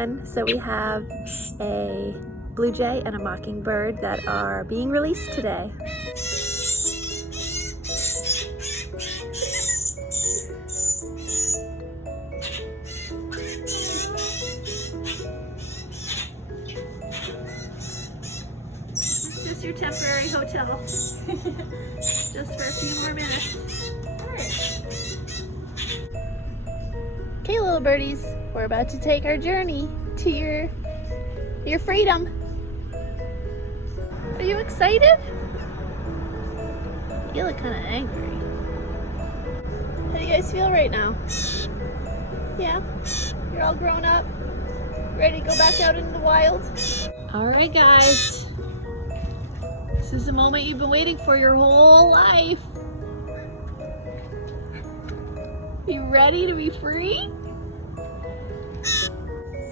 fun. So we have a bluejay and a mockingbird that are being released today. It's just your temporary hotel. Just for a few more minutes. Okay, little birdies, we're about to take our journey to your freedom. Are you excited? You look kind of angry. How do you guys feel right now? Yeah? You're all grown up? Ready to go back out into the wild? Alright guys. This is the moment you've been waiting for your whole life. You ready to be free?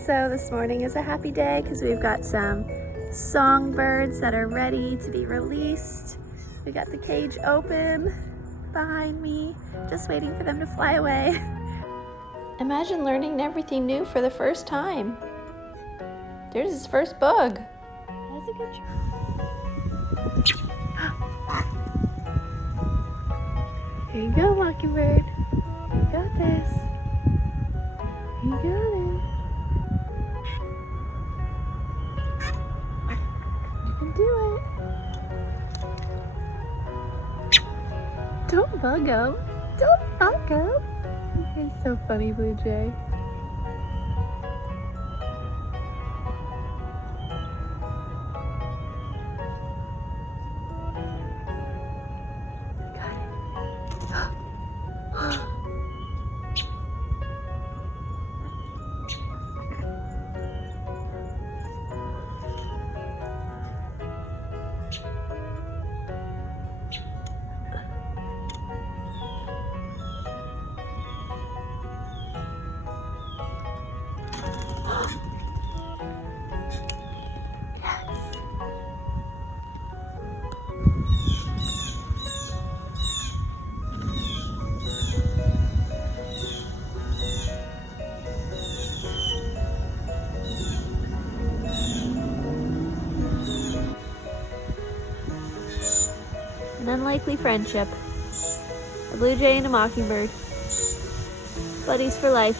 So this morning is a happy day because we've got some songbirds that are ready to be released. We got the cage open behind me, just waiting for them to fly away. Imagine learning everything new for the first time. There's his first bug. That's a good job. Here you go, Mockingbird. You got this. You got it. You can do it. Don't bug him. Don't bug him. You're so funny, Bluejay. An unlikely friendship. A bluejay and a mockingbird. Buddies for life.